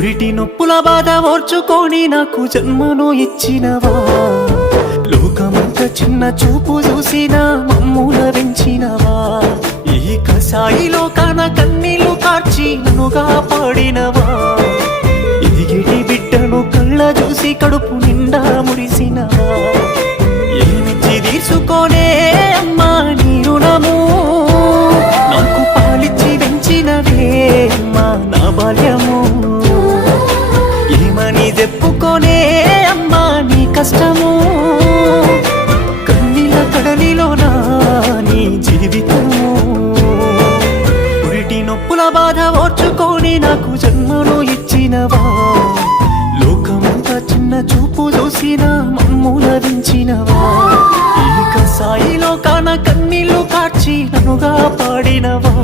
పురిటి నొప్పుల బాధ ఓర్చుకొని నాకు జన్మను ఇచ్చినవా, లోకమంత చిన్న చూపు చూసినా మమ్ముల పెంచినవా, ఈ కసాయిలో కాన కన్నీళ్లు కార్చి నన్నుగా పాడినవా, ఎదిగిటి బిడ్డను కళ్ళ చూసి కడుపు నిండా మురిసినవా, ఏమిచ్చి తీసుకోనే అమ్మా నీ రుణము, నాకు పాలిచ్చి పెంచినవే అమ్మా నా బాల్యము, ఏమని చెప్పుకోనే అమ్మా నీ కష్టము, కన్నీళ్ళ కడలిలోనా నీ జీవితము, పురిటి నొప్పుల బాధ ఓర్చుకొని నాకు జన్మను ఇచ్చినవా, లోకమంతా చిన్న చూపు చూసినా మమ్ముల దించినవా, ఈ కసాయిలో కాన కన్నీళ్లు కార్చి నన్నుగా పాడినవా.